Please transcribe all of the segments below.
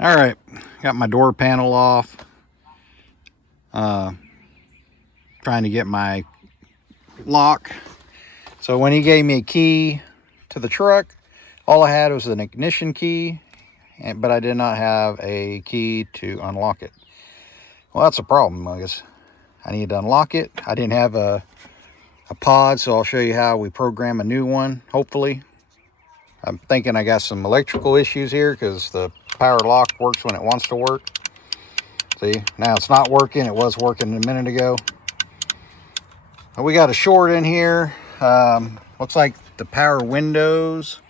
All right, got my door panel off. Trying to get my lock. So when he gave me a key to the truck, all I had was an ignition key, but I did not have a key to unlock it. Well, that's a problem, I guess. I need to unlock it. I didn't have a pod, so I'll show you how we program a new one, hopefully. I'm thinking I got some electrical issues here because the power lock works when it wants to work. See, now it's not working. It was working a minute ago. We got a short in here. Looks like the power windows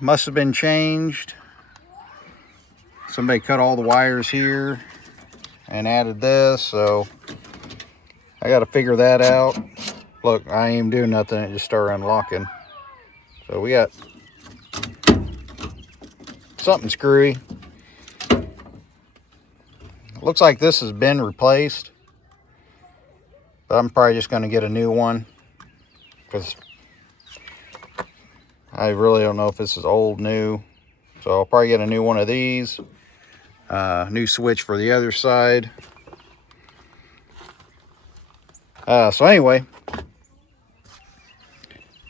must have been changed. Somebody cut all the wires here and added this, so I got to figure that out. Look, I ain't even doing nothing. It just started unlocking. So we got something screwy. Looks like this has been replaced, but I'm probably just going to get a new one because I really don't know if this is old, new. So I'll probably get a new one of these. New switch for the other side. So anyway,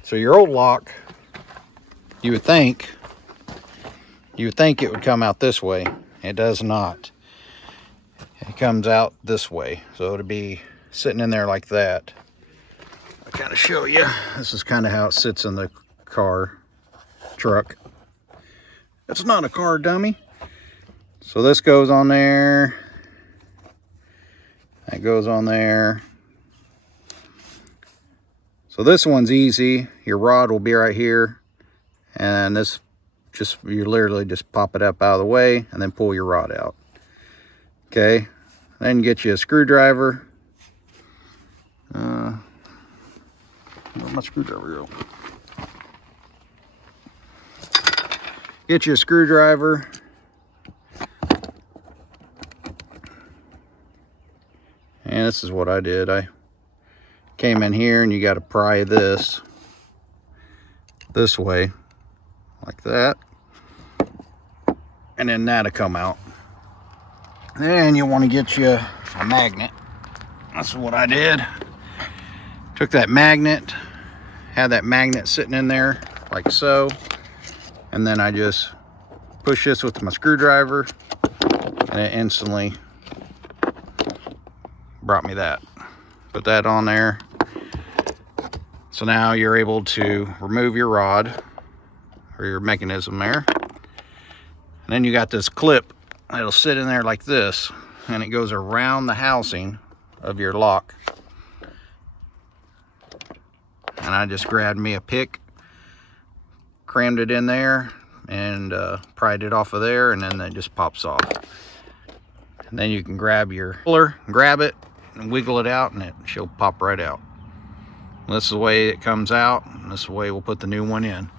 so your old lock, you would think it would come out this way. It does not. It comes out this way, so it'll be sitting in there like that. I'll kind of show you. This is kind of how it sits in the truck. It's not a car, dummy. So this goes on there. That goes on there. So this one's easy. Your rod will be right here, and this you literally just pop it up out of the way and then pull your rod out. Okay, then get you a screwdriver. Where'd my screwdriver go? Get you a screwdriver. And this is what I did. I came in here, and you got to pry this way like that, and then that'll come out. Then you want to get you a magnet. That's what I did. Took that magnet, had that magnet sitting in there like so, and then I just push this with my screwdriver, and it instantly brought me that. Put that on there. So now you're able to remove your rod or your mechanism there. And then you got this clip that'll sit in there like this, and it goes around the housing of your lock. And I just grabbed me a pick, crammed it in there, and pried it off of there, and then it just pops off. And then you can grab your puller, grab it, and wiggle it out, and she'll pop right out. And this is the way it comes out, and this is the way we'll put the new one in.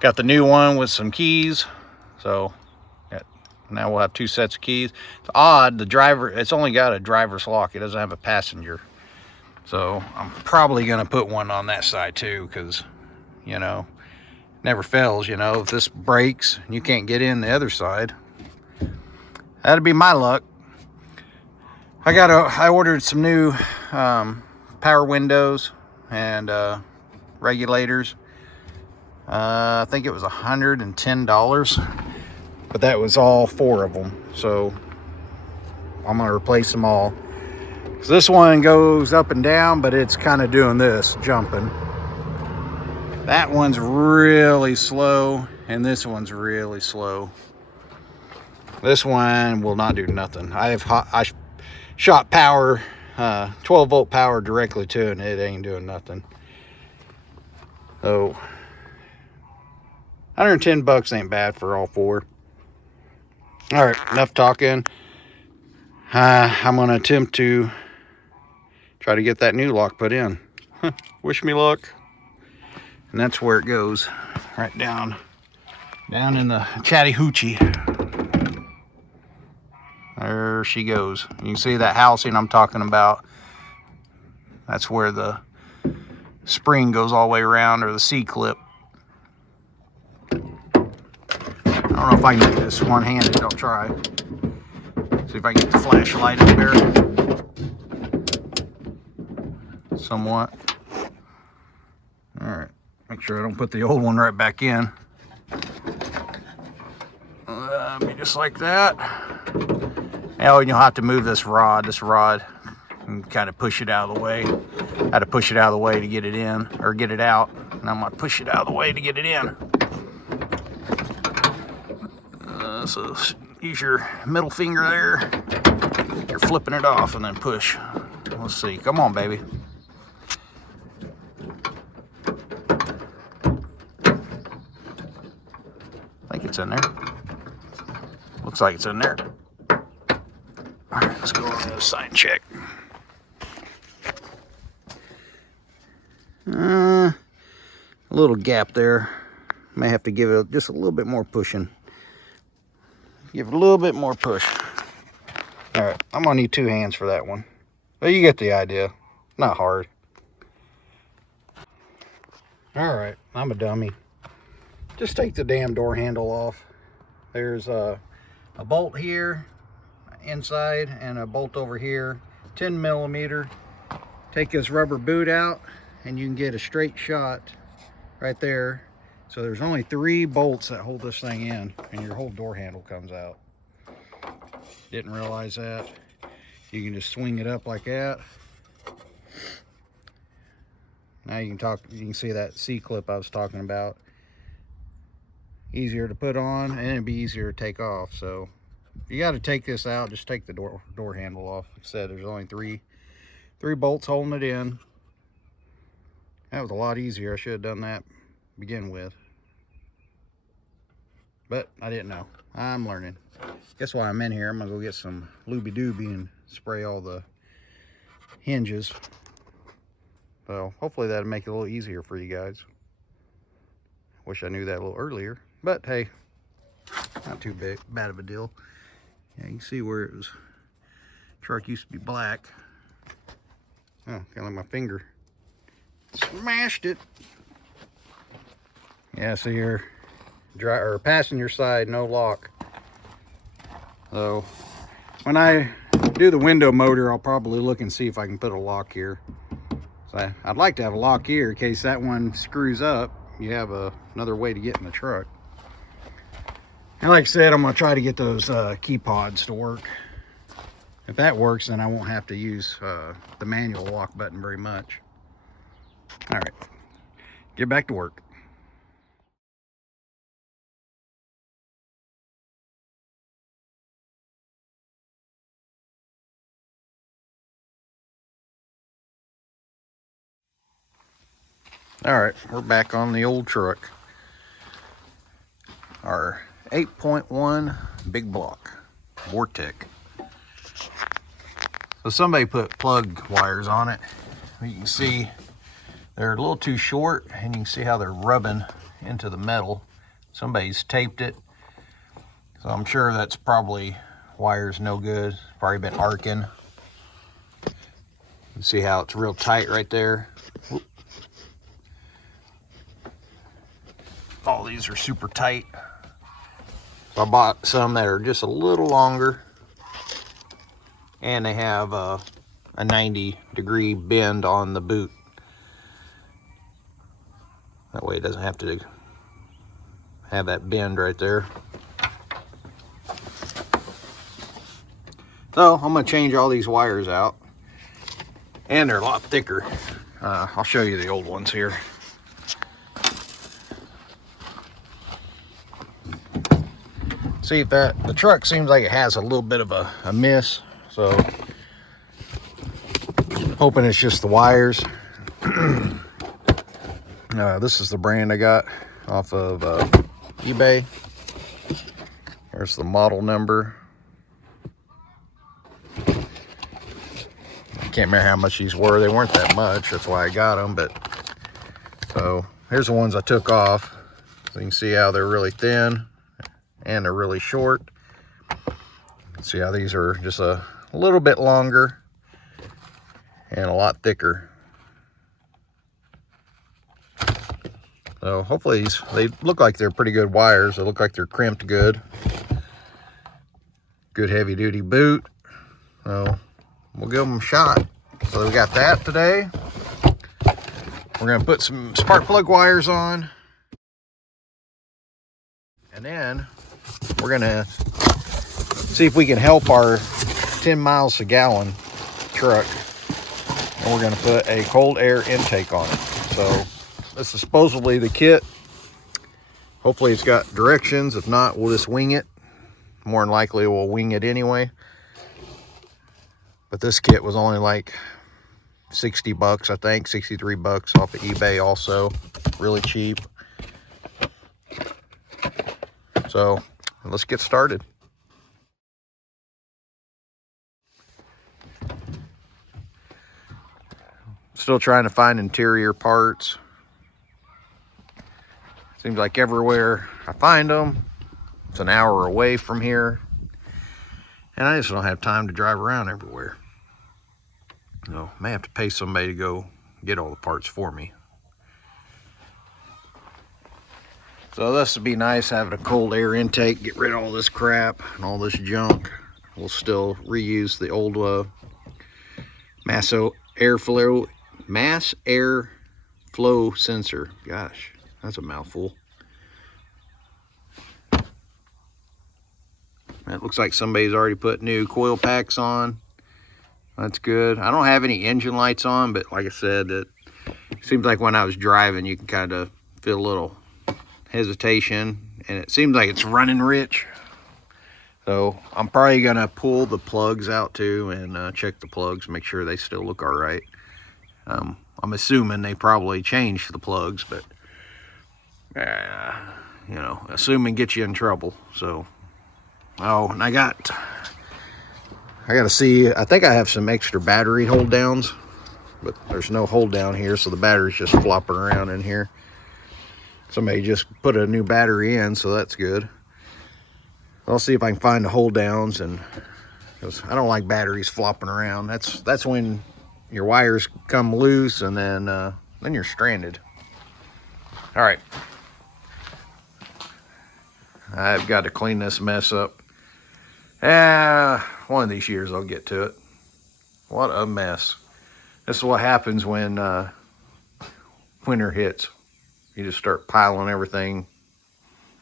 Got the new one with some keys, so now we'll have two sets of keys. It's odd, it's only got a driver's lock. It doesn't have a passenger. So I'm probably gonna put one on that side too, because, you know, never fails, you know, if this breaks and you can't get in the other side, that'd be my luck. I ordered some new power windows and regulators. I think it was $110, but that was all 4 of them. So I'm gonna replace them all. So this one goes up and down, but it's kind of doing this, jumping. That one's really slow, and this one's really slow. This one will not do nothing. I shot power, 12 volt power directly to it, and it ain't doing nothing. So $110 ain't bad for all 4. All right, enough talking. I'm gonna attempt to try to get that new lock put in. Wish me luck. And that's where it goes, right down in the Chattahoochee. There she goes. You can see that housing I'm talking about. That's where the spring goes all the way around, or the C-clip. don't know if I can do this one-handed. I'll try. See if I can get the flashlight up there. Somewhat. Alright. Make sure I don't put the old one right back in. Be just like that. Now you'll have to move this rod, and kind of push it out of the way. I had to push it out of the way to get it in, or get it out. And I'm going to push it out of the way to get it in. So use your middle finger there. You're flipping it off and then push. Let's see. Come on, baby. I think it's in there. Looks like it's in there. All right, let's go on the other side and check. A little gap there. May have to give it just a little bit more pushing. Give it a little bit more push. All right, I'm gonna need 2 hands for that one. But you get the idea. Not hard. All right, I'm a dummy. Just take the damn door handle off. There's a bolt here inside and a bolt over here, 10 millimeter. Take this rubber boot out and you can get a straight shot right there. So there's only 3 bolts that hold this thing in and your whole door handle comes out. Didn't realize that. You can just swing it up like that. Now you can see that C-clip I was talking about. Easier to put on and it'd be easier to take off. So if you got to take this out, just take the door handle off. Like I said, there's only three bolts holding it in. That was a lot easier. I should have done that to begin with, but I didn't know. I'm learning. Guess why I'm in here. I'm gonna go get some looby dooby and spray all the hinges. So hopefully that'll make it a little easier for you guys. Wish I knew that a little earlier, but hey, not too bad of a deal. Yeah, you can see where it was. Truck used to be black. Oh, kind of like my finger. Smashed it. Yeah, so your passenger side, no lock. So when I do the window motor, I'll probably look and see if I can put a lock here. So I'd like to have a lock here in case that one screws up. You have another way to get in the truck. And like I said, I'm going to try to get those key pods to work. If that works, then I won't have to use the manual lock button very much. All right, get back to work. All right, we're back on the old truck. Our 8.1 big block, Vortec. So somebody put plug wires on it. You can see they're a little too short, and you can see how they're rubbing into the metal. Somebody's taped it. So I'm sure that's probably wires no good. Probably been arcing. You can see how it's real tight right there. Whoop. All these are super tight. So I bought some that are just a little longer, and they have a 90-degree bend on the boot. That way it doesn't have to have that bend right there. So I'm going to change all these wires out, and they're a lot thicker. I'll show you the old ones here. See if the truck seems like it has a little bit of a miss, so hoping it's just the wires. This is the brand I got off of eBay. There's the model number. I can't remember how much these were. They weren't that much, that's why I got them. But so here's the ones I took off. So you can see how they're really thin and they're really short. See how these are just a little bit longer and a lot thicker. So So hopefully they look like they're pretty good wires. They look like they're crimped good. Good heavy duty boot. So we'll give them a shot. So we got that today. We're gonna put some spark plug wires on. And then we're gonna see if we can help our 10 miles a gallon truck. And we're gonna put a cold air intake on it. So this is supposedly the kit. Hopefully it's got directions. If not, we'll just wing it. More than likely we'll wing it anyway. But this kit was only like 60 bucks, I think, 63 bucks off of eBay also. Really cheap. So let's get started. Still trying to find interior parts. Seems like everywhere I find them, it's an hour away from here. And I just don't have time to drive around everywhere. So I may have to pay somebody to go get all the parts for me. So this would be nice, having a cold air intake, get rid of all this crap and all this junk. We'll still reuse the old mass air flow sensor. Gosh, that's a mouthful. It looks like somebody's already put new coil packs on. That's good. I don't have any engine lights on, but like I said, it seems like when I was driving, you can kind of feel a little hesitation, and it seems like it's running rich. So I'm probably gonna pull the plugs out too and check the plugs, make sure they still look all right. I'm assuming they probably changed the plugs, but you know, assuming gets you in trouble. So, oh, and I gotta see, I think I have some extra battery hold downs, but there's no hold down here, so the battery's just flopping around in here. Somebody just put a new battery in, so that's good. I'll see if I can find the hold downs, and because I don't like batteries flopping around. That's when your wires come loose, and then you're stranded. All right, I've got to clean this mess up. One of these years I'll get to it. What a mess. This is what happens when winter hits. You just start piling everything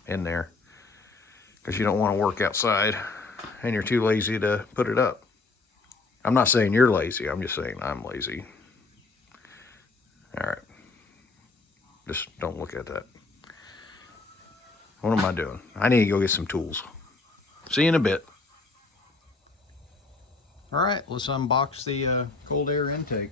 in there because you don't want to work outside and you're too lazy to put it up. I'm not saying you're lazy, I'm just saying I'm lazy. All right, just don't look at that. What am I doing? I need to go get some tools. See you in a bit. All right, let's unbox the cold air intake.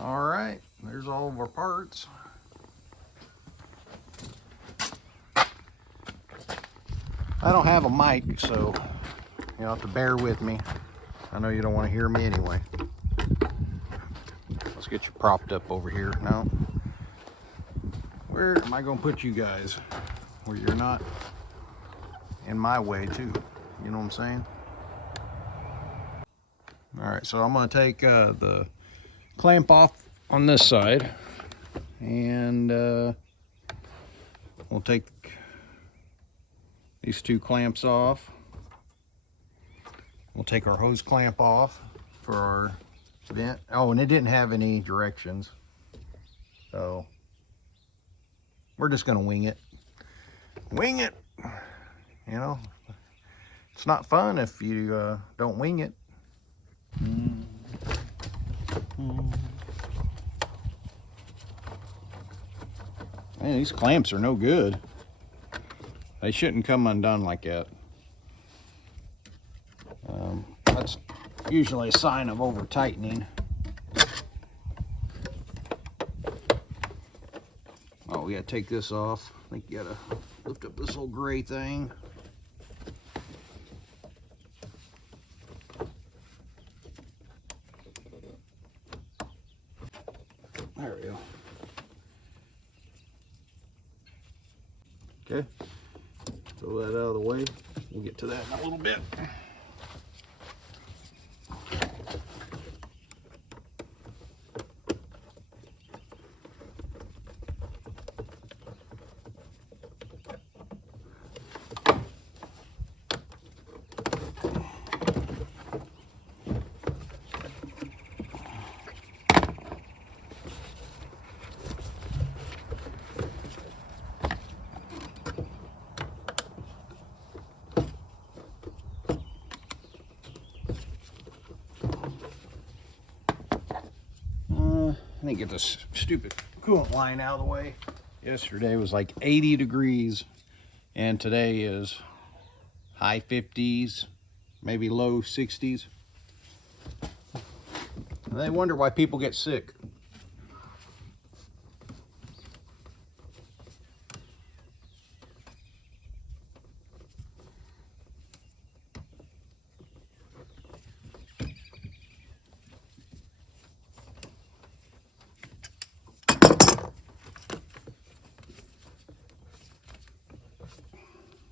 All right, there's all of our parts. I don't have a mic, so you'll have to bear with me. I know you don't want to hear me anyway. Let's get you propped up over here now. Where am I going to put you guys? Where you're not in my way too. You know what I'm saying? All right, so I'm going to take the clamp off on this side, and we'll take these two clamps off. We'll take our hose clamp off for our vent. Oh, and it didn't have any directions, so we're just gonna wing it. Wing it, you know. It's not fun if you don't wing it. Man, these clamps are no good. They shouldn't come undone like that. That's usually a sign of over tightening. Oh, we gotta take this off. I think you gotta lift up this little gray thing. There we go. Okay, throw that out of the way. We'll get to that in a little bit. I need to get this stupid coolant line out of the way. Yesterday was like 80 degrees, and today is high 50s, maybe low 60s. And they wonder why people get sick.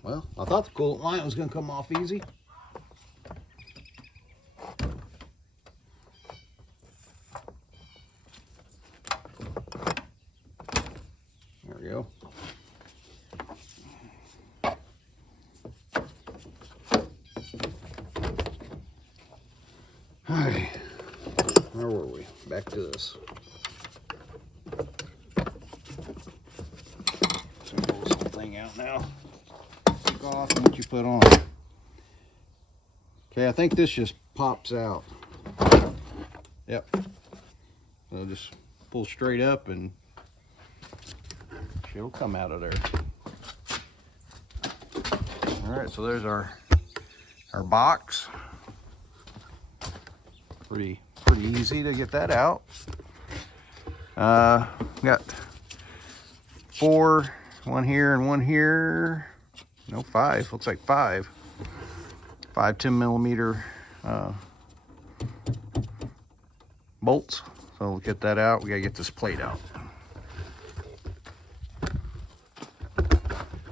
Well, I thought the coolant line was going to come off easy. There we go. All right, where were we? Back to this. So pull this whole thing out now. Take off and what you put on. Okay, I think this just pops out. Yep. So just pull straight up and it'll come out of there. All right, so there's our box. Pretty easy to get that out. Got 4, one here and one here. No, 5. Looks like 5. 5 10mm bolts. So we'll get that out. We gotta get this plate out.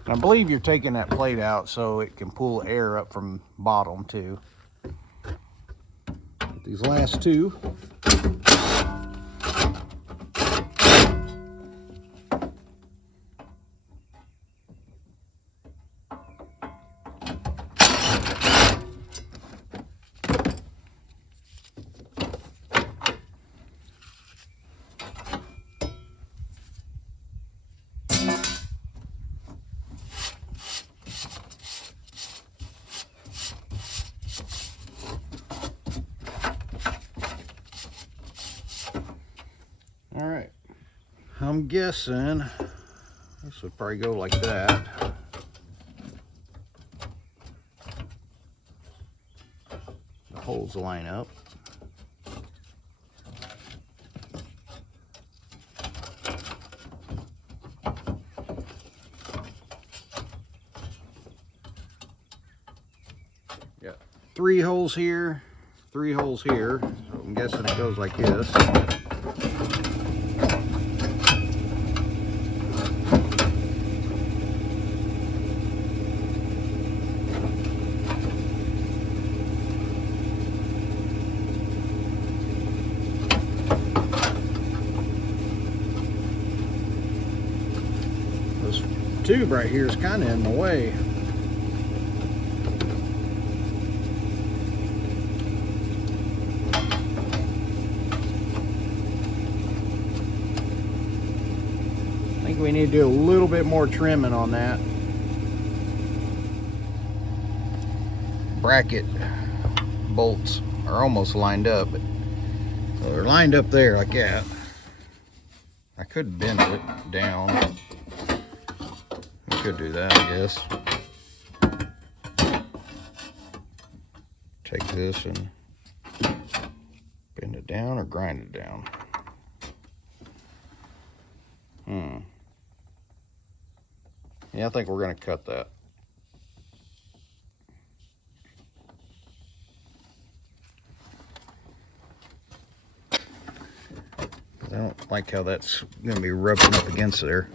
And I believe you're taking that plate out so it can pull air up from bottom too. These last two. All right, I'm guessing this would probably go like that. The holes line up. 3 holes here, 3 holes here. So I'm guessing it goes like this. This tube right here is kind of in the way. I think we need to do a little bit more trimming on that. Bracket bolts are almost lined up, but well, they're lined up there like that. I could bend it down. I could do that, I guess. Take this and bend it down or grind it down. Yeah, I think we're going to cut that. I don't like how that's going to be rubbing up against there.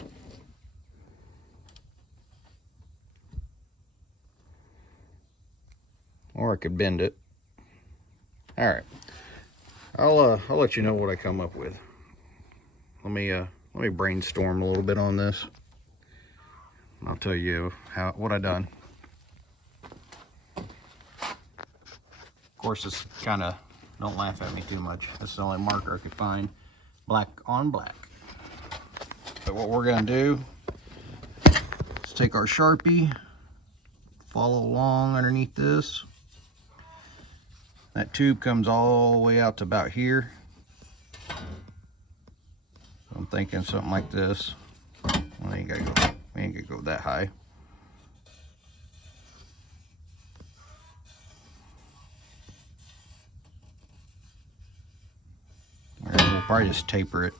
Or I could bend it. All right, I'll let you know what I come up with. Let me brainstorm a little bit on this. I'll tell you what I done. Of course, it's kind of, don't laugh at me too much. This is the only marker I could find, black on black. But what we're gonna do is take our Sharpie, follow along underneath this. That tube comes all the way out to about here. I'm thinking something like this. We ain't gonna go that high. We'll probably just taper it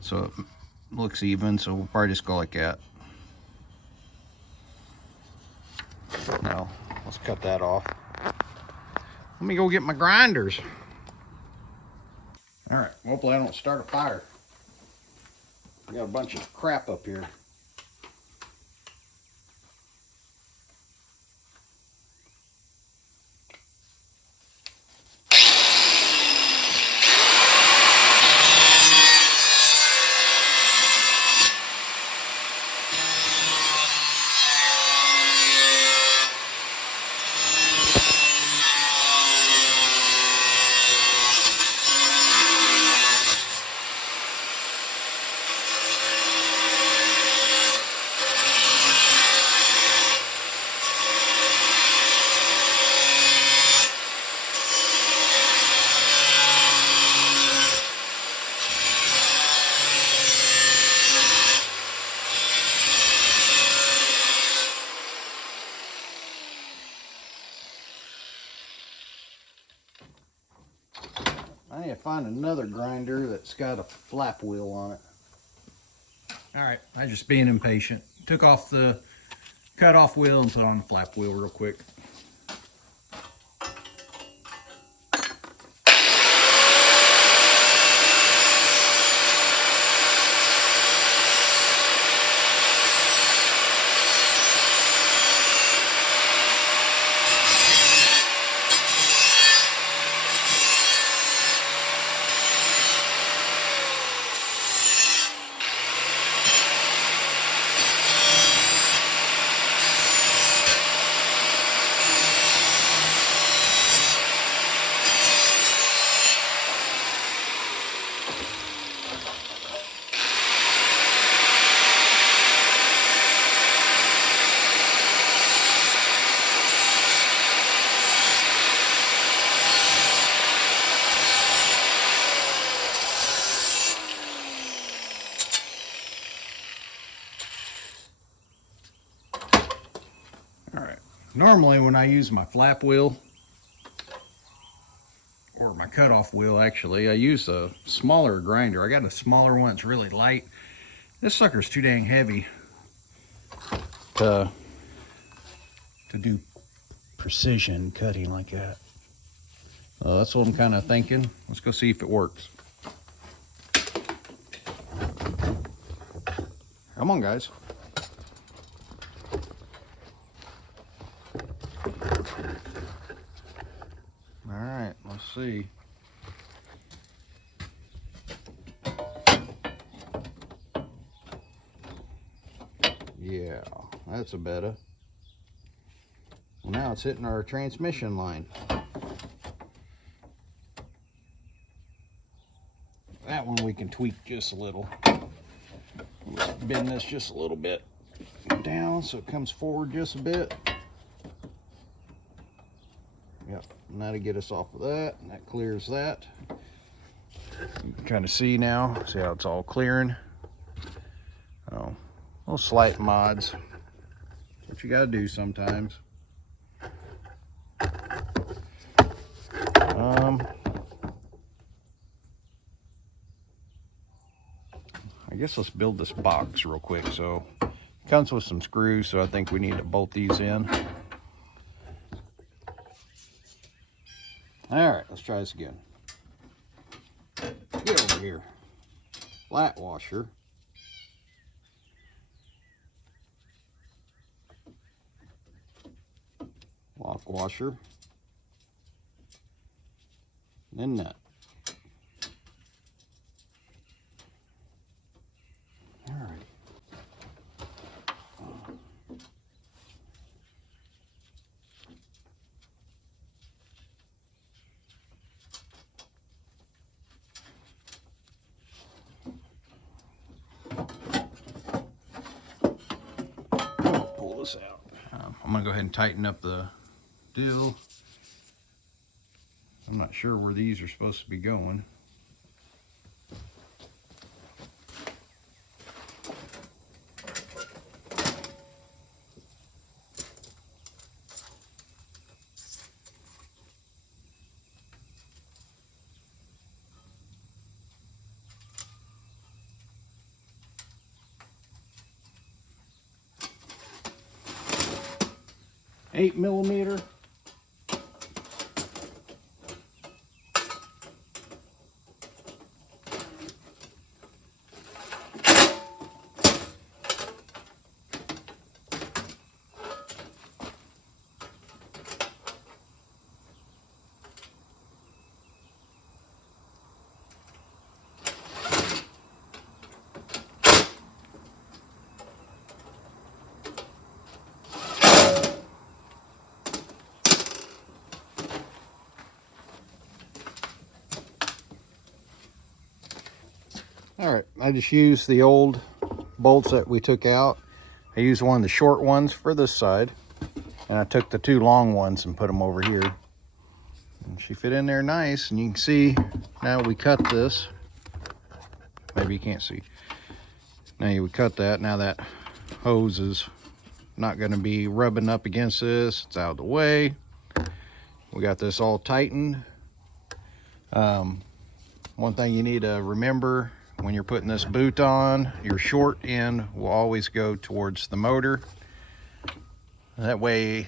so it looks even, so we'll probably just go like that. Now, let's cut that off. Let me go get my grinders. All right, hopefully I don't start a fire. I got a bunch of crap up here. I need to find another grinder that's got a flap wheel on it. All right, I just being impatient. Took off the cut-off wheel and put on the flap wheel real quick. Normally when I use my flap wheel, or my cutoff wheel actually, I use a smaller grinder. I got a smaller one, it's really light. This sucker's too dang heavy to do precision cutting like that. That's what I'm kind of thinking. Let's go see if it works. Come on, guys. All right, let's see. Yeah, that's a better. Well, now it's hitting our transmission line. That one we can tweak just a little. Let's bend this just a little bit down so it comes forward just a bit. Yep, and that'll get us off of that, and that clears that. You can kind of see now, see how it's all clearing. Oh, little slight mods. What you gotta do sometimes. I guess let's build this box real quick. So it comes with some screws, so I think we need to bolt these in. All right, let's try this again. Get over here. Flat washer. Lock washer. Then nut. All right. Pull this out. I'm gonna go ahead and tighten up the deal. I'm not sure where these are supposed to be going. Eight millimeter. All right, I just used the old bolts that we took out. I used one of the short ones for this side, and I took the two long ones and put them over here. And she fit in there nice, and you can see now we cut this. Maybe you can't see. Now we cut that. Now that hose is not going to be rubbing up against this. It's out of the way. We got this all tightened. One thing you need to remember when you're putting this boot on, your short end will always go towards the motor. That way it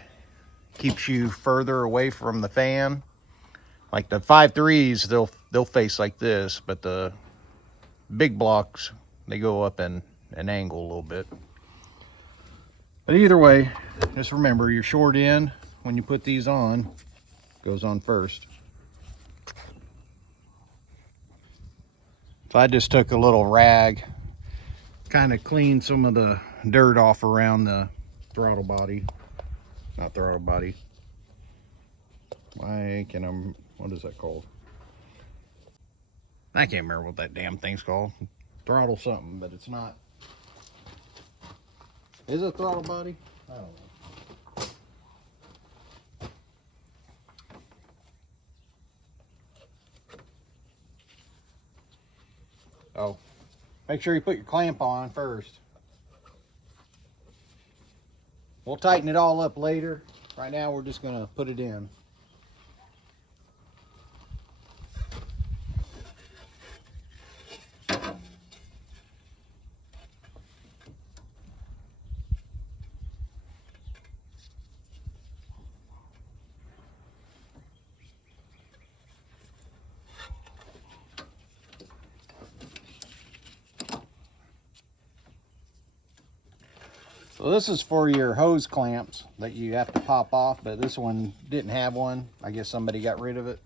keeps you further away from the fan. Like the 5.3s, they'll face like this, but the big blocks, they go up in an angle a little bit. But either way, just remember your short end, when you put these on, goes on first. So I just took a little rag, kind of cleaned some of the dirt off around the throttle body. Not throttle body. What is that called? I can't remember what that damn thing's called. Throttle something, but it's not. Is it throttle body? I don't know. Oh, make sure you put your clamp on first. We'll tighten it all up later. Right now we're just gonna put it in. So this is for your hose clamps that you have to pop off, but this one didn't have one. I guess somebody got rid of it.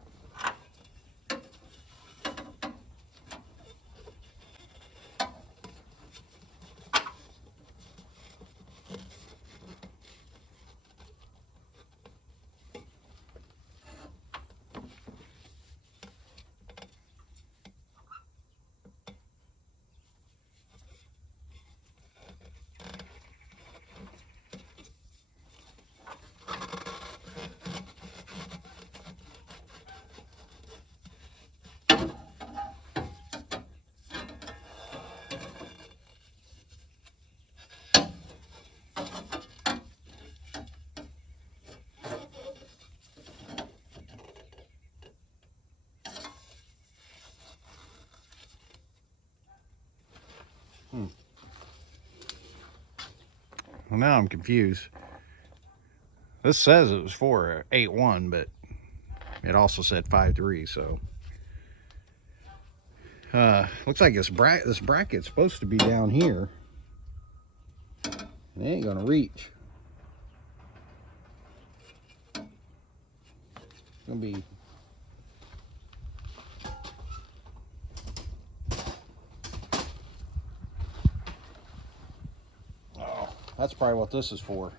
Well, now I'm confused. This says it was for 8.1, but it also said 5.3, so. Looks like this bracket's supposed to be down here. It ain't gonna reach. It's gonna be. Oh, that's probably what this is for.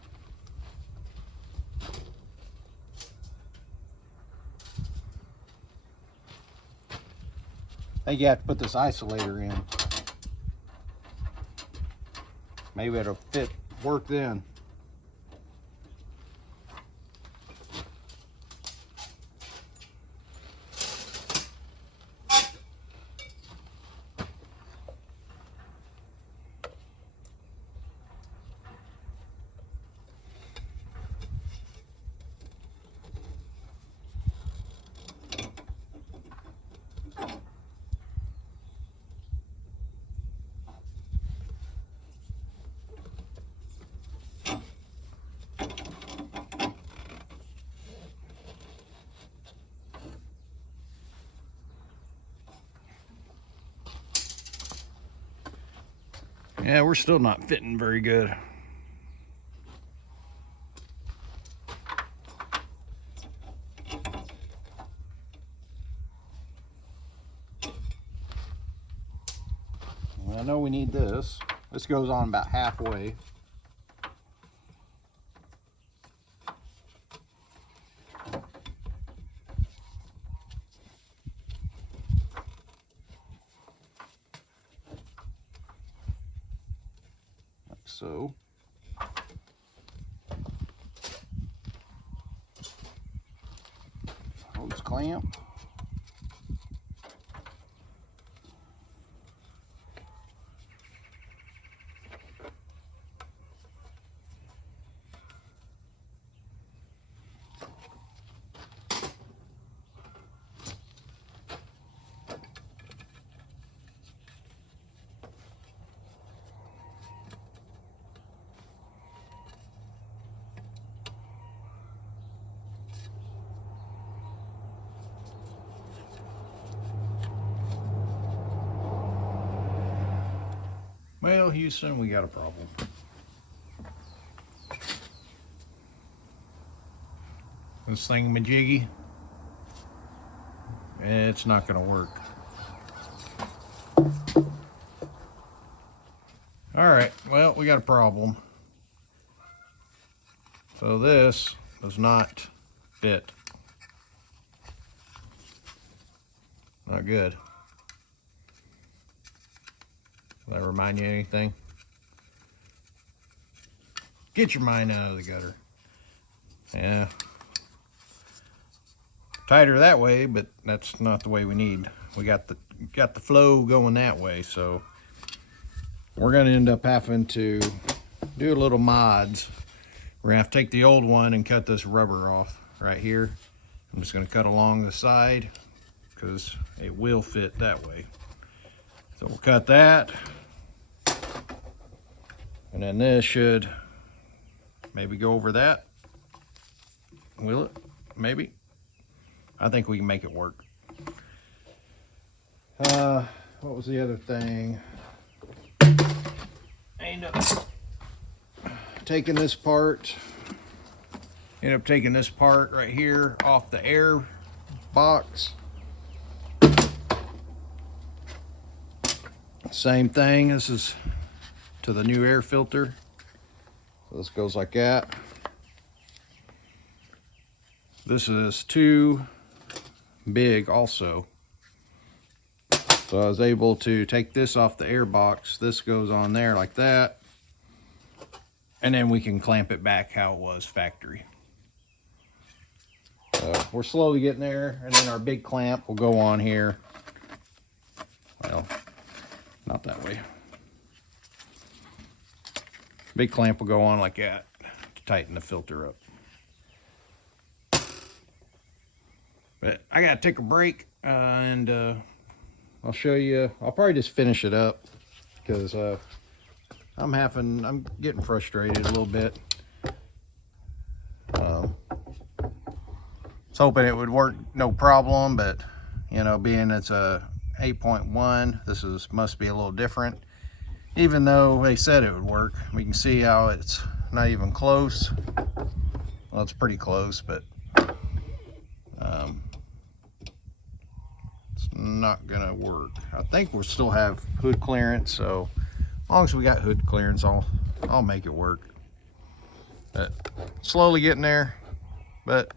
I think you have to put this isolator in. Maybe it'll work then. Yeah, we're still not fitting very good. Well, I know we need this. This goes on about halfway. So hose clamp. Well, Houston, we got a problem. This thingamajiggy, it's not going to work. All right, well, we got a problem. So this does not fit. Not good. Does that remind you of anything? Get your mind out of the gutter. Yeah. Tighter that way, but that's not the way we need. We got the flow going that way, so we're gonna end up having to do a little mods. We're gonna have to take the old one and cut this rubber off right here. I'm just gonna cut along the side because it will fit that way. So we'll cut that. And then this should maybe go over that. Will it? Maybe. I think we can make it work. What was the other thing? taking this part. End up taking this part right here off the air box. Same thing. This is to the new air filter. So this goes like that. This is too big also. So I was able to take this off the air box. This goes on there like that. And then we can clamp it back how it was factory. We're slowly getting there. And then our big clamp will go on here. Well, not that way. Big clamp will go on like that to tighten the filter up. But I gotta take a break and I'll show you. I'll probably just finish it up because I'm getting frustrated a little bit. I was hoping it would work no problem, but you know, being it's a 8.1, this must be a little different. Even though they said it would work, we can see how it's not even close. Well, it's pretty close, but it's not gonna work. I think we'll still have hood clearance, so as long as we got hood clearance, I'll make it work. But slowly getting there. But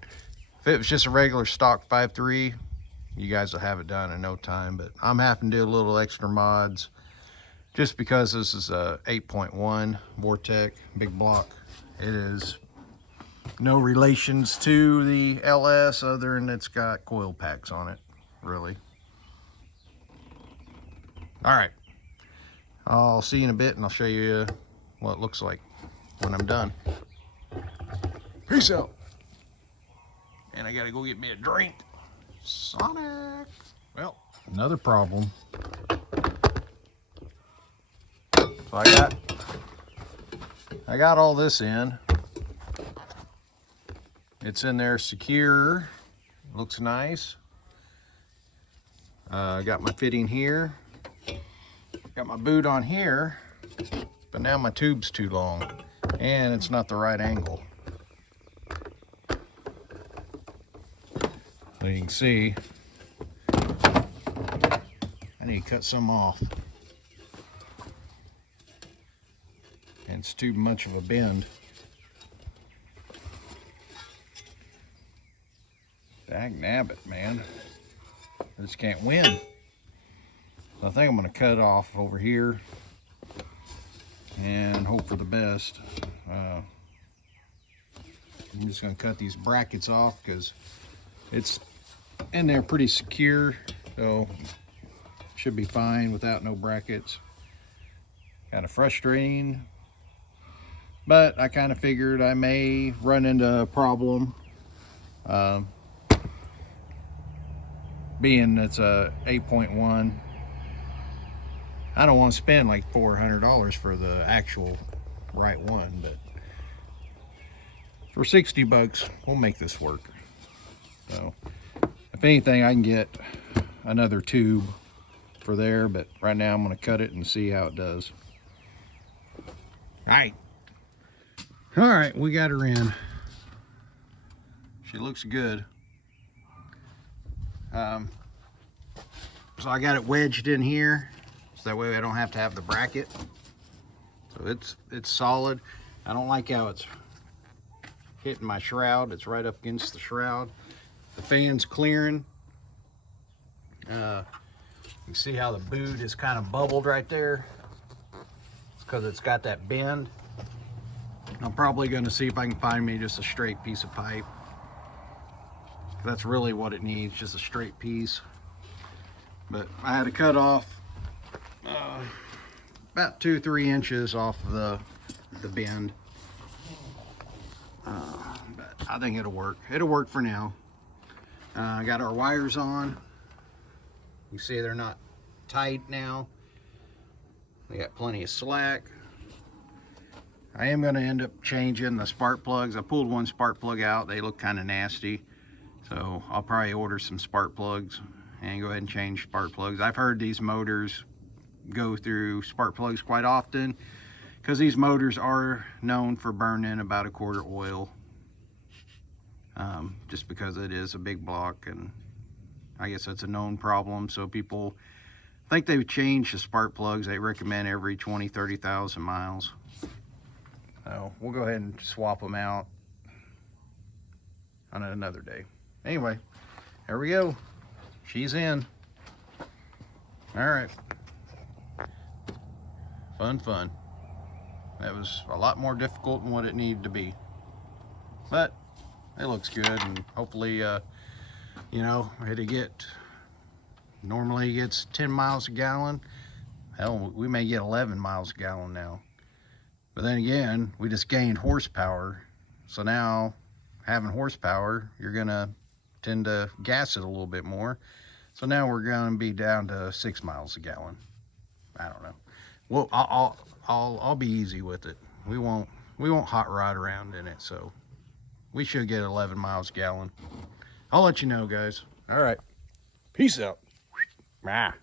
if it was just a regular stock 5.3, you guys will have it done in no time. But I'm having to do a little extra mods just because this is a 8.1 Vortec big block. It is no relations to the LS other than it's got coil packs on it, really. All right, I'll see you in a bit and I'll show you what it looks like when I'm done. Peace out. And I gotta go get me a drink. Sonic. Well, another problem. So I got all this in. It's in there secure. Looks nice. I got my fitting here. Got my boot on here, but now my tube's too long and it's not the right angle. So you can see, I need to cut some off. And it's too much of a bend. Dag nabbit, man. I just can't win. So I think I'm gonna cut off over here and hope for the best. I'm just gonna cut these brackets off because it's in there pretty secure, so should be fine without no brackets. Kind of frustrating, but I kind of figured I may run into a problem. Being it's a 8.1, I don't want to spend like $400 for the actual right one, but for 60 bucks, we'll make this work. So if anything, I can get another tube for there, but right now I'm going to cut it and see how it does. All right, we got her in. She looks good. So I got it wedged in here, so that way I don't have to have the bracket. So it's solid. I don't like how it's hitting my shroud. It's right up against the shroud. The fan's clearing. You can see how the boot is kind of bubbled right there. It's because it's got that bend. I'm probably going to see if I can find me just a straight piece of pipe. That's really what it needs, just a straight piece. But I had to cut off about 2-3 inches off of the bend. But I think it'll work. It'll work for now. I got our wires on. You see they're not tight now. They got plenty of slack. I am going to end up changing the spark plugs. I pulled one spark plug out. They look kind of nasty. So I'll probably order some spark plugs and go ahead and change spark plugs. I've heard these motors go through spark plugs quite often because these motors are known for burning about 1/4 oil, just because it is a big block, and I guess that's a known problem. So people think they've changed the spark plugs. They recommend every 20-30,000 miles. So we'll go ahead and swap them out on another day. Anyway, there we go. She's in. All right. Fun. That was a lot more difficult than what it needed to be, but it looks good, and hopefully, you know, normally it gets 10 miles a gallon. Hell, we may get 11 miles a gallon now. But then again, we just gained horsepower. So now, having horsepower, you're gonna tend to gas it a little bit more. So now we're gonna be down to 6 miles a gallon. I don't know. Well, I'll be easy with it. We won't hot rod around in it, so we should get 11 miles a gallon. I'll let you know, guys. All right. Peace out. Ah.